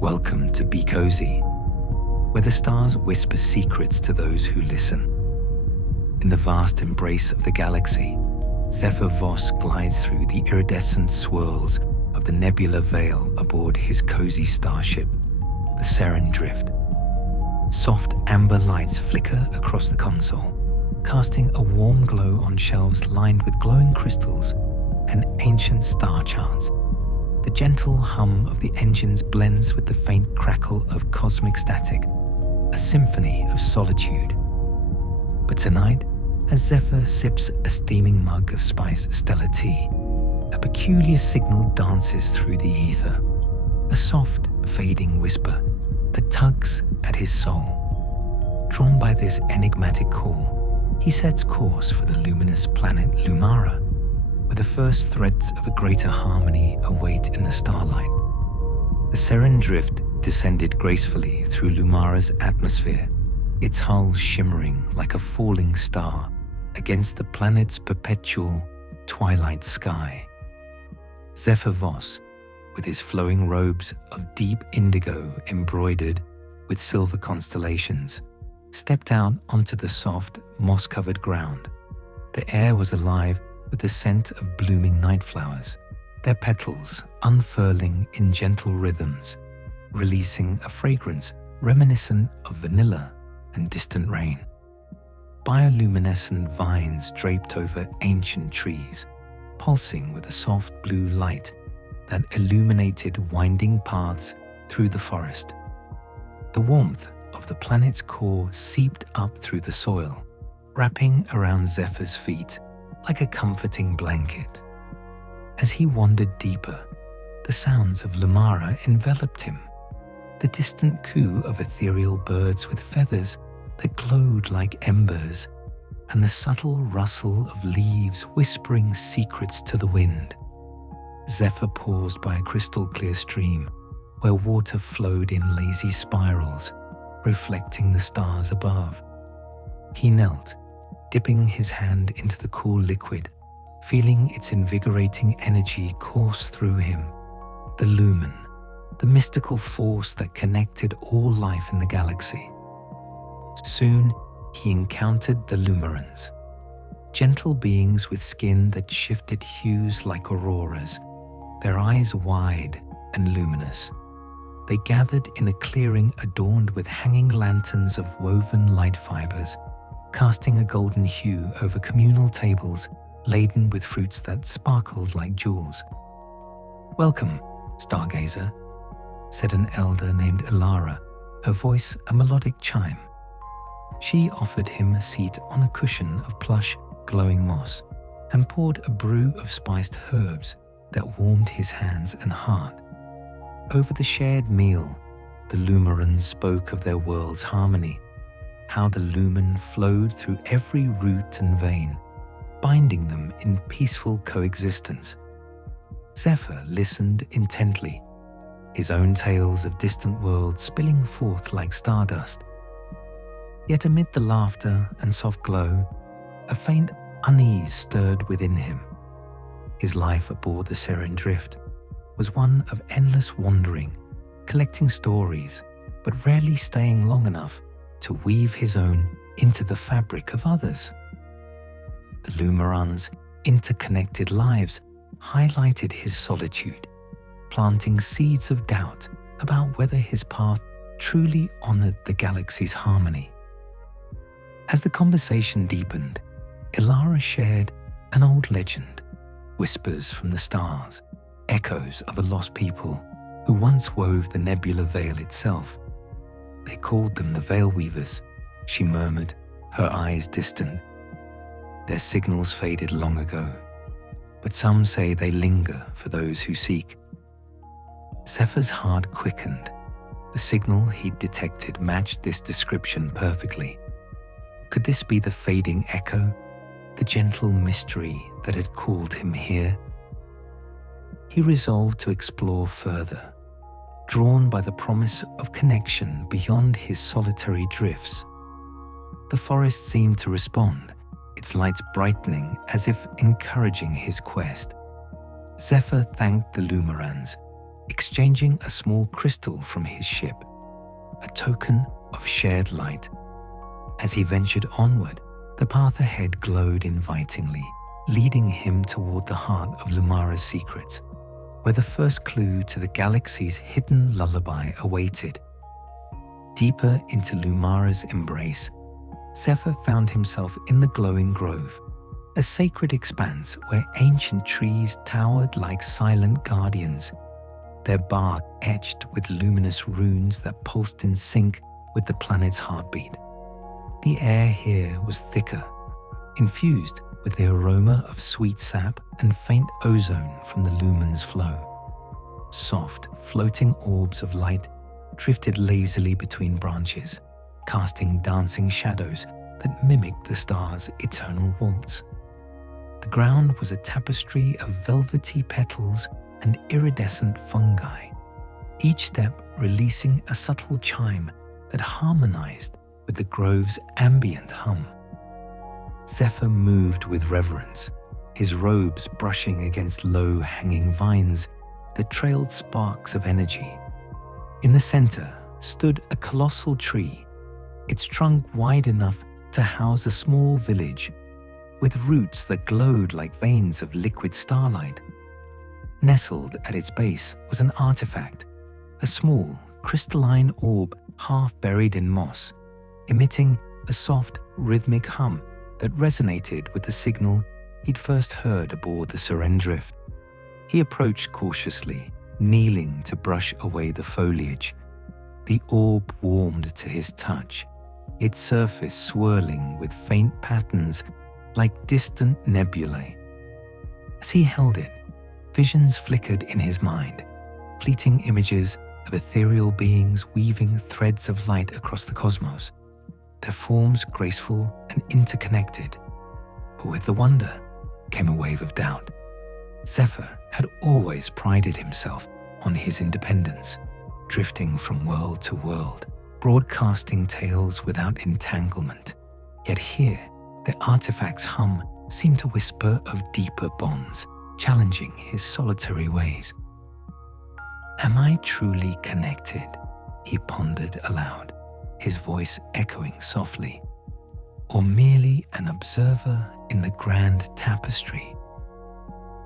Welcome to Be Cozy, where the stars whisper secrets to those who listen. In the vast embrace of the galaxy, Zephyr Voss glides through the iridescent swirls of the nebula veil aboard his cozy starship, the Seren Drift. Soft amber lights flicker across the console, casting a warm glow on shelves lined with glowing crystals and ancient star charts. The gentle hum of the engines blends with the faint crackle of cosmic static, a symphony of solitude. But tonight, as Zephyr sips a steaming mug of spiced stellar tea, a peculiar signal dances through the ether, a soft, fading whisper that tugs at his soul. Drawn by this enigmatic call, he sets course for the luminous planet Lumara, where the first threads of a greater harmony await in the starlight. The Seren Drift descended gracefully through Lumara's atmosphere, its hull shimmering like a falling star against the planet's perpetual twilight sky. Zephyr Voss, with his flowing robes of deep indigo embroidered with silver constellations, stepped out onto the soft, moss-covered ground. The air was alive with the scent of blooming night flowers, their petals unfurling in gentle rhythms, releasing a fragrance reminiscent of vanilla and distant rain. Bioluminescent vines draped over ancient trees, pulsing with a soft blue light that illuminated winding paths through the forest. The warmth of the planet's core seeped up through the soil, wrapping around Zephyr's feet like a comforting blanket. As he wandered deeper, the sounds of Lumara enveloped him, the distant coo of ethereal birds with feathers that glowed like embers, and the subtle rustle of leaves whispering secrets to the wind. Zephyr paused by a crystal-clear stream where water flowed in lazy spirals, reflecting the stars above. He knelt, dipping his hand into the cool liquid, feeling its invigorating energy course through him. The lumen, the mystical force that connected all life in the galaxy. Soon, he encountered the Lumarans, gentle beings with skin that shifted hues like auroras, their eyes wide and luminous. They gathered in a clearing adorned with hanging lanterns of woven light fibers, casting a golden hue over communal tables laden with fruits that sparkled like jewels. "Welcome, stargazer," said an elder named Ilara, her voice a melodic chime. She offered him a seat on a cushion of plush, glowing moss and poured a brew of spiced herbs that warmed his hands and heart. Over the shared meal, the Lumarans spoke of their world's harmony, how the lumen flowed through every root and vein, binding them in peaceful coexistence. Zephyr listened intently, his own tales of distant worlds spilling forth like stardust. Yet amid the laughter and soft glow, a faint unease stirred within him. His life aboard the Seren Drift was one of endless wandering, collecting stories, but rarely staying long enough to weave his own into the fabric of others. The Lumarans' interconnected lives highlighted his solitude, planting seeds of doubt about whether his path truly honored the galaxy's harmony. As the conversation deepened, Ilara shared an old legend, whispers from the stars, echoes of a lost people who once wove the nebula veil itself. "They called them the Veil Weavers," she murmured, her eyes distant. "Their signals faded long ago, but some say they linger for those who seek." Zephyr's heart quickened. The signal he'd detected matched this description perfectly. Could this be the fading echo, the gentle mystery that had called him here? He resolved to explore further, drawn by the promise of connection beyond his solitary drifts. The forest seemed to respond, its lights brightening as if encouraging his quest. Zephyr thanked the Lumarans, exchanging a small crystal from his ship, a token of shared light. As he ventured onward, the path ahead glowed invitingly, leading him toward the heart of Lumara's secrets, where the first clue to the galaxy's hidden lullaby awaited. Deeper into Lumara's embrace, Zephyr found himself in the glowing grove, a sacred expanse where ancient trees towered like silent guardians, their bark etched with luminous runes that pulsed in sync with the planet's heartbeat. The air here was thicker, infused with the aroma of sweet sap and faint ozone from the lumen's flow. Soft, floating orbs of light drifted lazily between branches, casting dancing shadows that mimicked the stars' eternal waltz. The ground was a tapestry of velvety petals and iridescent fungi, each step releasing a subtle chime that harmonized with the grove's ambient hum. Zephyr moved with reverence, his robes brushing against low-hanging vines that trailed sparks of energy. In the center stood a colossal tree, its trunk wide enough to house a small village, with roots that glowed like veins of liquid starlight. Nestled at its base was an artifact, a small, crystalline orb half buried in moss, emitting a soft, rhythmic hum that resonated with the signal he'd first heard aboard the Seren Drift. He approached cautiously, kneeling to brush away the foliage. The orb warmed to his touch, its surface swirling with faint patterns like distant nebulae. As he held it, visions flickered in his mind, fleeting images of ethereal beings weaving threads of light across the cosmos, their forms graceful and interconnected. But with the wonder came a wave of doubt. Zephyr had always prided himself on his independence, drifting from world to world, broadcasting tales without entanglement. Yet here, the artifact's hum seemed to whisper of deeper bonds, challenging his solitary ways. "Am I truly connected?" he pondered aloud, his voice echoing softly. "Or merely an observer in the grand tapestry?"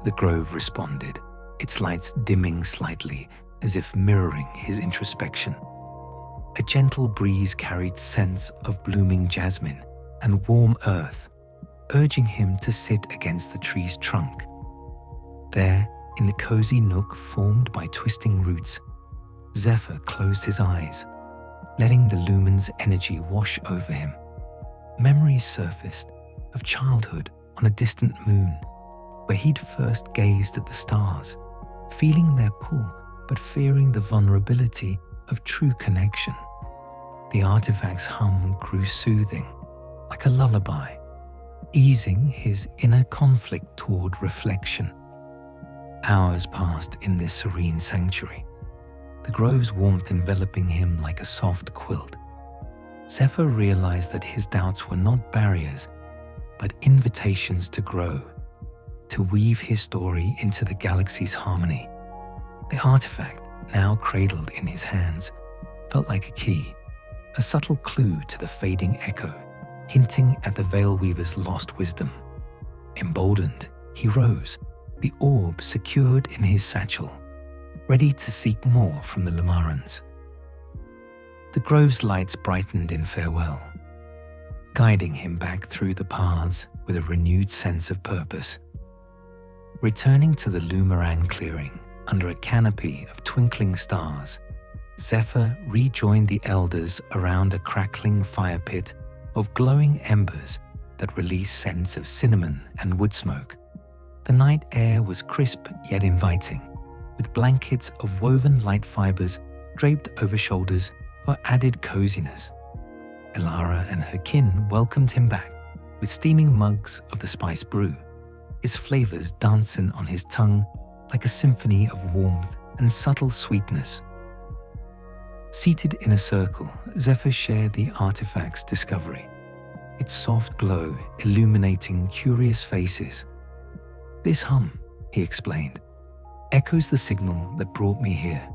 The grove responded, its lights dimming slightly as if mirroring his introspection. A gentle breeze carried scents of blooming jasmine and warm earth, urging him to sit against the tree's trunk. There, in the cozy nook formed by twisting roots, Zephyr closed his eyes, letting the lumen's energy wash over him. Memories surfaced of childhood on a distant moon, where he'd first gazed at the stars, feeling their pull but fearing the vulnerability of true connection. The artifact's hum grew soothing, like a lullaby, easing his inner conflict toward reflection. Hours passed in this serene sanctuary, the grove's warmth enveloping him like a soft quilt. Zephyr realized that his doubts were not barriers, but invitations to grow, to weave his story into the galaxy's harmony. The artifact, now cradled in his hands, felt like a key, a subtle clue to the fading echo, hinting at the Veil Weaver's lost wisdom. Emboldened, he rose, the orb secured in his satchel, ready to seek more from the Lumarans. The grove's lights brightened in farewell, guiding him back through the paths with a renewed sense of purpose. Returning to the Lumaran clearing under a canopy of twinkling stars, Zephyr rejoined the elders around a crackling fire pit of glowing embers that released scents of cinnamon and wood smoke. The night air was crisp yet inviting, with blankets of woven light fibers draped over shoulders for added coziness. Elara and her kin welcomed him back with steaming mugs of the spiced brew, its flavors dancing on his tongue like a symphony of warmth and subtle sweetness. Seated in a circle, Zephyr shared the artifact's discovery, its soft glow illuminating curious faces. "This hum," he explained, echoes the signal that brought me here.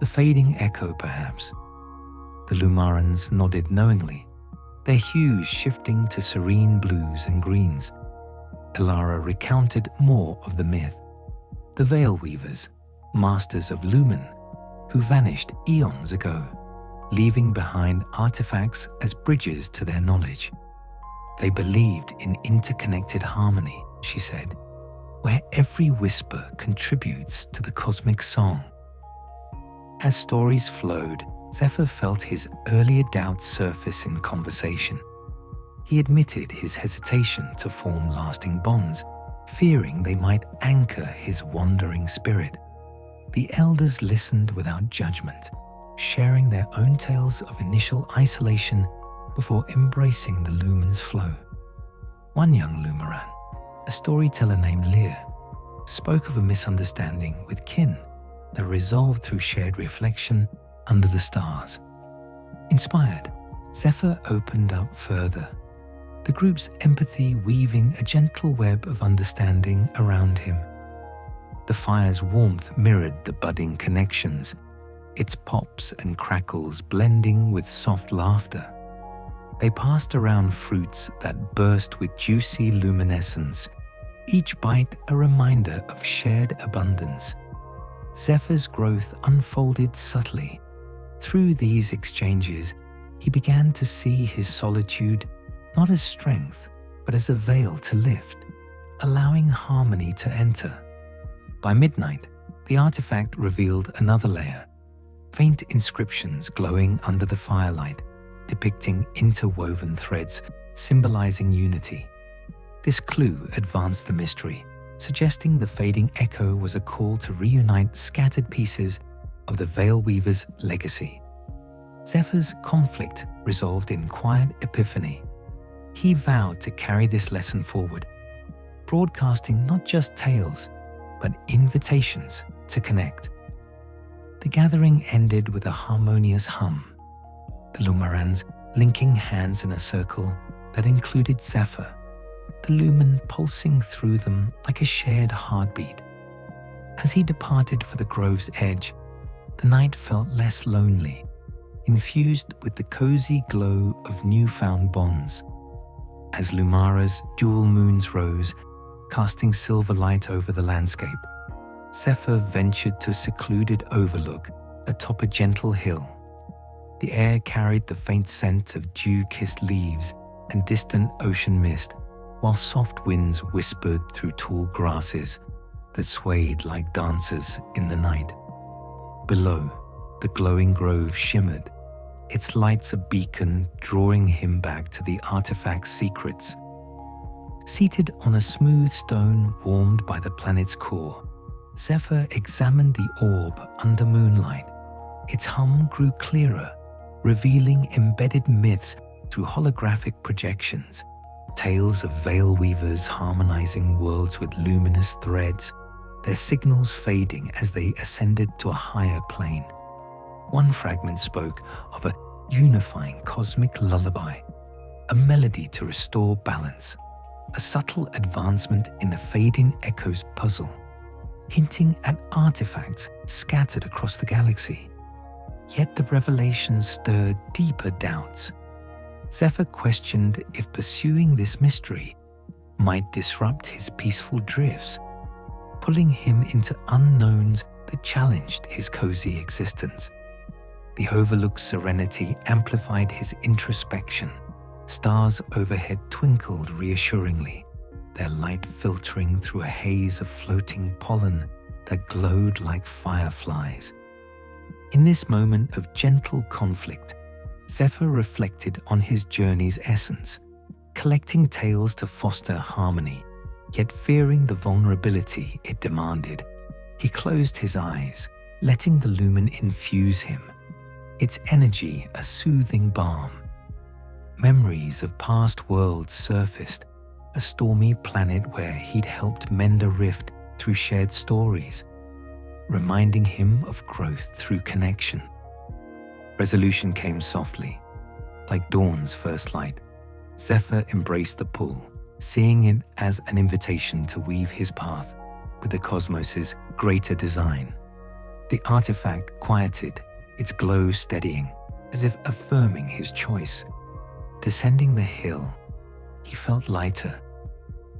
The fading echo, perhaps. The Lumarans nodded knowingly, their hues shifting to serene blues and greens. Elara recounted more of the myth. The Veil Weavers, masters of Lumen, who vanished eons ago, leaving behind artifacts as bridges to their knowledge. They believed in interconnected harmony, she said, where every whisper contributes to the cosmic song. As stories flowed, Zephyr felt his earlier doubts surface in conversation. He admitted his hesitation to form lasting bonds, fearing they might anchor his wandering spirit. The elders listened without judgment, sharing their own tales of initial isolation before embracing the lumen's flow. One young Lumaran, a storyteller named Lear, spoke of a misunderstanding with kin that resolved through shared reflection under the stars. Inspired, Zephyr opened up further, the group's empathy weaving a gentle web of understanding around him. The fire's warmth mirrored the budding connections, its pops and crackles blending with soft laughter. They passed around fruits that burst with juicy luminescence, each bite a reminder of shared abundance. Zephyr's growth unfolded subtly. Through these exchanges, he began to see his solitude not as strength, but as a veil to lift, allowing harmony to enter. By midnight, the artifact revealed another layer, faint inscriptions glowing under the firelight, depicting interwoven threads symbolizing unity. This clue advanced the mystery, suggesting the fading echo was a call to reunite scattered pieces of the Veil Weaver's legacy. Zephyr's conflict resolved in quiet epiphany. He vowed to carry this lesson forward, broadcasting not just tales, but invitations to connect. The gathering ended with a harmonious hum, the Lumarans linking hands in a circle that included Zephyr, the lumen pulsing through them like a shared heartbeat. As he departed for the grove's edge, the night felt less lonely, infused with the cozy glow of newfound bonds. As Lumara's dual moons rose, casting silver light over the landscape, Zephyr ventured to a secluded overlook atop a gentle hill. The air carried the faint scent of dew-kissed leaves and distant ocean mist, while soft winds whispered through tall grasses that swayed like dancers in the night. Below, the glowing grove shimmered, its lights a beacon drawing him back to the artifact's secrets. Seated on a smooth stone warmed by the planet's core, Zephyr examined the orb under moonlight. Its hum grew clearer, revealing embedded myths through holographic projections, tales of veil weavers harmonizing worlds with luminous threads, their signals fading as they ascended to a higher plane. One fragment spoke of a unifying cosmic lullaby, a melody to restore balance, a subtle advancement in the fading echo's puzzle, hinting at artifacts scattered across the galaxy. Yet the revelation stirred deeper doubts. Zephyr questioned if pursuing this mystery might disrupt his peaceful drifts, pulling him into unknowns that challenged his cozy existence. The overlook's serenity amplified his introspection. Stars overhead twinkled reassuringly, their light filtering through a haze of floating pollen that glowed like fireflies. In this moment of gentle conflict, Zephyr reflected on his journey's essence, collecting tales to foster harmony, yet fearing the vulnerability it demanded. He closed his eyes, letting the lumen infuse him, its energy a soothing balm. Memories of past worlds surfaced, a stormy planet where he'd helped mend a rift through shared stories, reminding him of growth through connection. Resolution came softly, like dawn's first light. Zephyr embraced the pull, seeing it as an invitation to weave his path with the cosmos's greater design. The artifact quieted, its glow steadying, as if affirming his choice. Descending the hill, he felt lighter,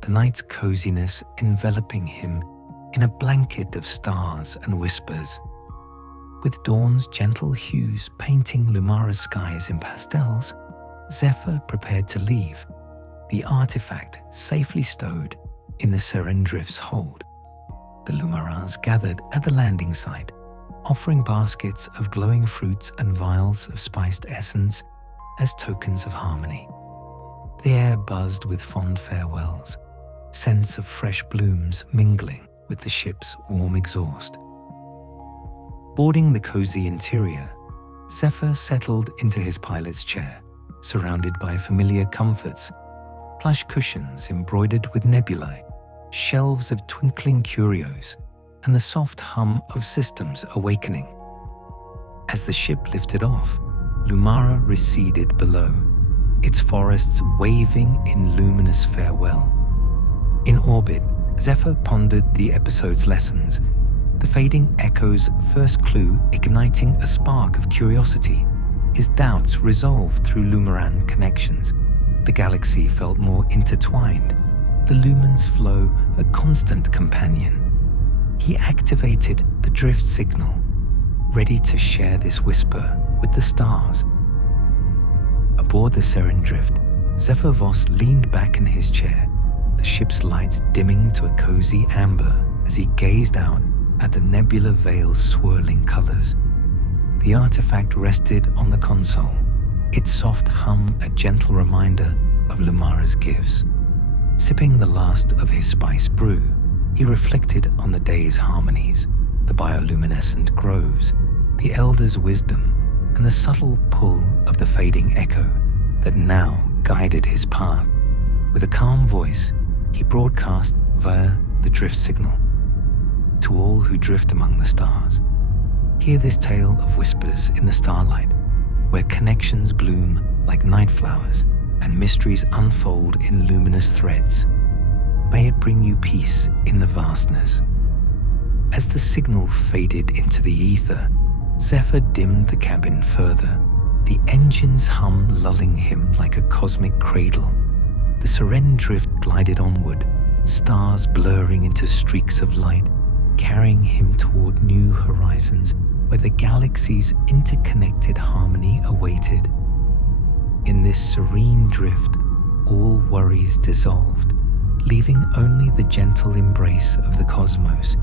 the night's coziness enveloping him in a blanket of stars and whispers. With dawn's gentle hues painting Lumara's skies in pastels, Zephyr prepared to leave, the artifact safely stowed in the Seren Drift's hold. The Lumaras gathered at the landing site, offering baskets of glowing fruits and vials of spiced essence as tokens of harmony. The air buzzed with fond farewells, scents of fresh blooms mingling with the ship's warm exhaust. Boarding the cozy interior, Zephyr settled into his pilot's chair, surrounded by familiar comforts, plush cushions embroidered with nebulae, shelves of twinkling curios, and the soft hum of systems awakening. As the ship lifted off, Lumara receded below, its forests waving in luminous farewell. In orbit, Zephyr pondered the episode's lessons, the fading echo's first clue igniting a spark of curiosity, his doubts resolved through Lumaran connections. The galaxy felt more intertwined, the lumen's flow a constant companion. He activated the drift signal, ready to share this whisper with the stars. Aboard the Seren Drift, Zephyr Voss leaned back in his chair, the ship's lights dimming to a cozy amber as he gazed out at the nebula veil's swirling colors. The artifact rested on the console, its soft hum a gentle reminder of Lumara's gifts. Sipping the last of his spice brew, he reflected on the day's harmonies, the bioluminescent groves, the elder's wisdom, and the subtle pull of the fading echo that now guided his path. With a calm voice, he broadcast via the drift signal. To all who drift among the stars, hear this tale of whispers in the starlight, where connections bloom like night flowers and mysteries unfold in luminous threads. May it bring you peace in the vastness. As the signal faded into the ether, Zephyr dimmed the cabin further, the engine's hum lulling him like a cosmic cradle. The Seren Drift glided onward, stars blurring into streaks of light, carrying him toward new horizons where the galaxy's interconnected harmony awaited. In this serene drift, all worries dissolved, leaving only the gentle embrace of the cosmos